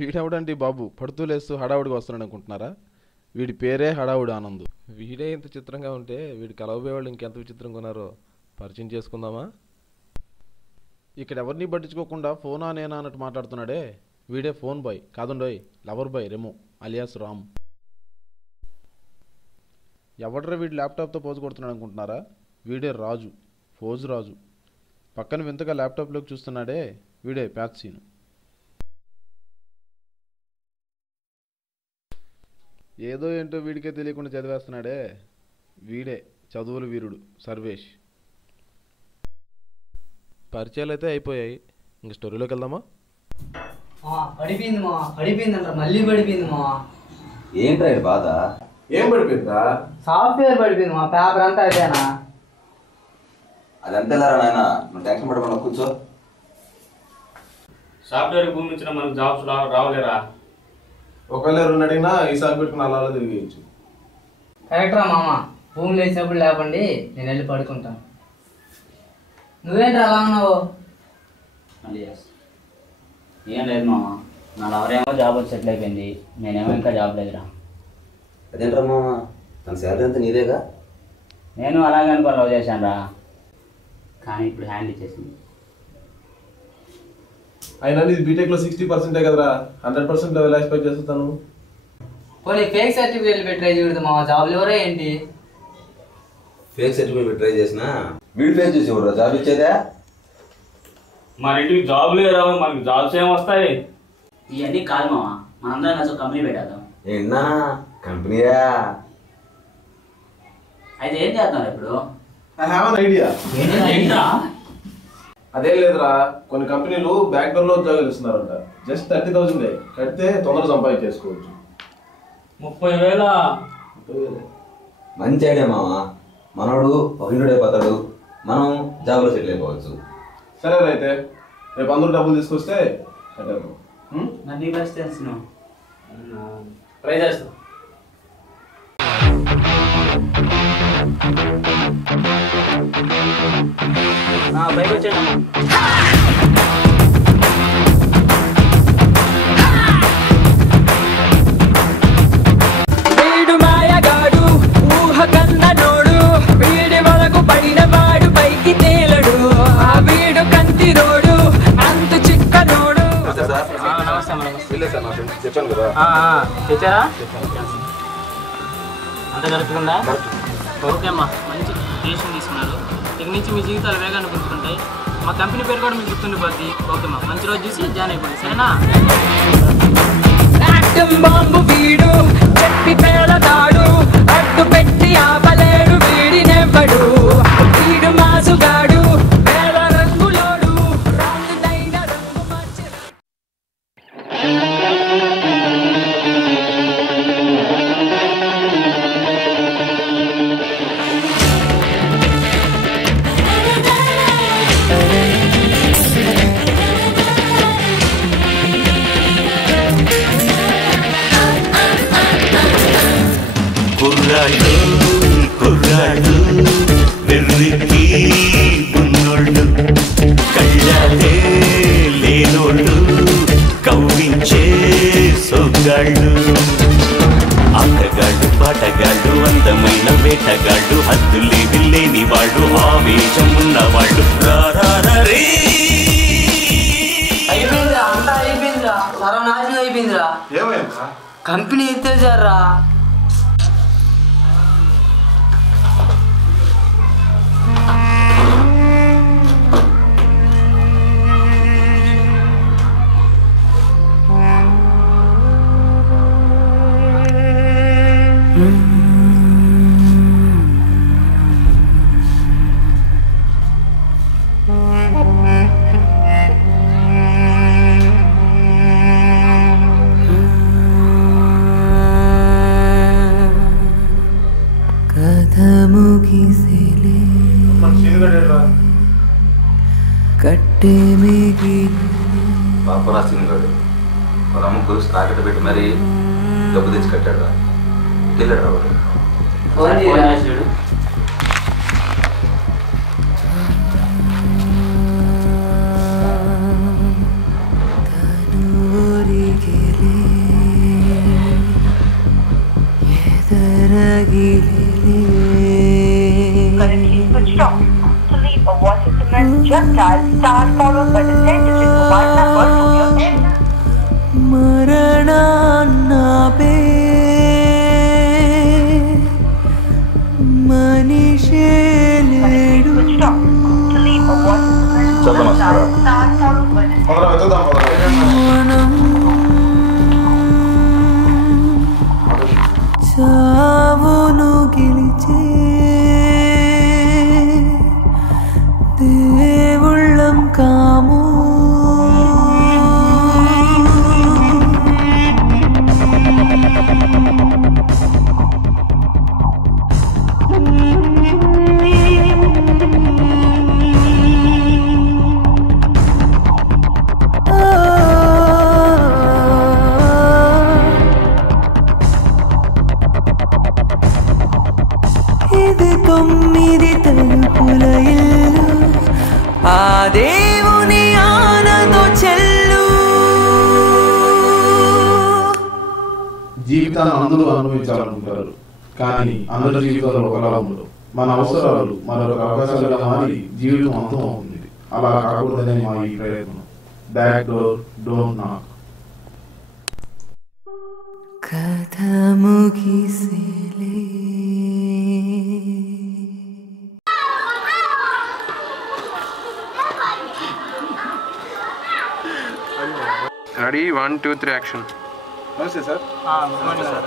వీడెవడండి బాబు పడుతూ లేస్తూ హడావుడిగా వస్తున్నాడు అనుకుంటున్నారా? వీడి పేరే హడావుడి ఆనంద్. వీడే ఇంత చిత్రంగా ఉంటే వీడి కలవబోయేవాళ్ళు ఇంకెంత విచిత్రంగా ఉన్నారో పరిచయం చేసుకుందామా? ఇక్కడ ఎవరిని పట్టించుకోకుండా ఫోనా నేనా అన్నట్టు మాట్లాడుతున్నాడే వీడే ఫోన్ బాయ్ కాదుండోయ్, lover boy Remo alias Ram. ఎవడ్రా వీడు ల్యాప్టాప్తో పోజు కొడుతున్నాడు అనుకుంటున్నారా? వీడే రాజు, ఫోజు రాజు. పక్కన వింతగా ల్యాప్టాప్లోకి చూస్తున్నాడే వీడే ప్యాచ్ సీను. ఏదో ఏంటో వీడికే తెలియకుండా చదివేస్తున్నాడే వీడే చదువుల వీరుడు సర్వేష్. పరిచయాలు అయితే అయిపోయాయి, ఇంక స్టోరీలోకి వెళ్దామా? పడిపోయింది మా పడిపోయిందంట, మళ్ళీ పడిపోయింది మా. ఏంట్రా ఇది బాధ? ఏం పడిపోయిందా? సాఫ్ట్వేర్ పడిపోయింది మా, పేపర్ అంతా అయిపోయానా. అది అంతేలారా నాయన, నువ్వు టెన్షన్ పడమన్నా కూర్చో. సాఫ్ట్వేర్ భూమి ఇచ్చిన మనకు జాబ్స్ రావలేరా? ఒకవేళ ఎవరు అడిగినా ఈసారి పెట్టుకుని అలా తిరిగేయచ్చు. కరెక్ట్రా మామ, భూమి లేచినప్పుడు లేపండి, నేను వెళ్ళి పడుకుంటాను. నువ్వేంటి అలా ఉన్నావు? ఏం లేదు మామ, నా లవరేమో జాబ్ వచ్చి సెటిల్ అయిపోయింది, నేనేమో ఇంకా జాబ్ లేదురా. అదేంట్రా మామ, తన శాలరీ అంతా నీదేగా? నేను అలాగే అనుకో లవ్ చేశాను రా, కానీ ఇప్పుడు హ్యాండ్ ఇచ్చేసింది. అయినా ఇది బీటెక్లో 60% కదరా, 100% లెవెల్ ఎక్స్పెక్ట్ చేస్తాను. పోనీ ఫేక్ సర్టిఫికేట్లు పెట్టి ట్రై చేయకూడదు మామ, జాబ్లు ఎవరే ఏంటి? ఫేక్ సర్టిఫికేట్ ట్రై చేసినా వీడు ఫేక్ చేసి ఎవరు జాబ్ ఇచ్చేదా? మన ఇంటికి జాబ్లు రావు, మనకి జాబ్స్ ఏమి వస్తాయి? ఇవన్నీ కాదు మామ, మనందరం కలిసి ఒక కంపెనీ పెట్టేద్దాం. ఏంటన్నా కంపెనీయా? అయితే ఏం చేద్దాం ఇప్పుడు? I have an idea. ఏంట్రా? అదేం లేదురా, కొన్ని కంపెనీలు బ్యాక్ డోర్ లో ఉద్యోగాలు ఇస్తున్నారంట. జస్ట్ 30,000 కడితే తొందరగా సంపాదించేసుకోవచ్చు. 30,000? మంచి ఐడియా మామ. మనోడు ఒకటి అయిపోతాడు, మనం జాబ్లో సెటిల్ అయిపోవచ్చు. సరే అయితే రేపు అందరూ డబ్బులు తీసుకొస్తే కట్టారు. నీ పరిస్థితి తెలుసు, ట్రై చేస్తాం. బైక్ వచ్చాడమ్మా. వీడు మాయగాడు, ఊహ కన్న నోడు, వీడి వరకు పడిన వాడు పైకి తేలడు. ఆ వీడు కంటి రోడు, అంత చిక్క నోడు. చెప్పాను కదా. తెచ్చారా? అంత కరెక్ట్గా ఉందా? ఓకే అమ్మా, మంచి డెసిషన్ తీసుకున్నారు. ఇక నుంచి మీ జీవితాలు వేగాన్ని గుర్తుంటాయి, మా కంపెనీ పేరు కూడా మీకు గుర్తుండిపోద్ది. ఓకే అమ్మా, మంచి రోజు చూసి జాయిన్ అయిపోండి, సరేనా? ఆటం బాంబు వీడు, చెప్పి పేలతాడు, అడ్డు పెట్టి ఆపలేడు వీడినెవ్వడు. వీడు మాసుగాడు, వేల రంగులోడు, రంగులైన రంగు మార్చి. కుర్రాళ్ళు కుర్రాళ్ళు వెర్రికి ఉన్నోళ్ళు, కళ్ళే లేనోళ్ళు, కవ్వించే సొగ్గాళ్ళు, ఆటగాళ్ళు పాటగాళ్ళు, అందమైన వేటగాళ్ళు, హద్దులేవి లేని వాళ్ళు, ఆవేశం ఉన్నవాళ్ళు. రారే అయిపోయిందిరా, అంతా అయిపోయిందిరా, సర్వనాశనం అయిపోయిందిరా. ఏమైందా? కంపెనీ ఎత్తేసారా? పాపరా సింగాడు వాళ్ళ అమ్మ కొలుసు తాకట్టు పెట్టి మరీ డబ్బు తెచ్చి కట్టాడు రా. వెళ్ళాడు రా వాడు. ఫోన్ చూడు. ఊరికెళ్ళి battery switched off. To leave a voice SMS, just dial star followed by the 10-digit mobile number from your Airtel. మరణాన్నబే మనిషే లేడు. Switched off. To leave a voice SMS, just dial star followed by the మనం చావును గెలిచే దేవుళ్ళం కాము. ఇది 9 తలుపుల ఇల్లు, ఆ దేవుని ఆనందో చెల్లు. జీవితాన్ని అందరూ అనుభవించాలనుకుంటారు, కానీ అందరి జీవితాలు ఒకలా ఉండవు. మన అవసరాలు మరొక అవకాశాలుగా మారి జీవితం అంతం అవుతుంది. అలా కాకూడదనే మా ఈ ప్రయత్నం. Back door don't knock. కథ ముగిసేలే. Ready 1 2 3 action. Namaste sir. Good morning sir.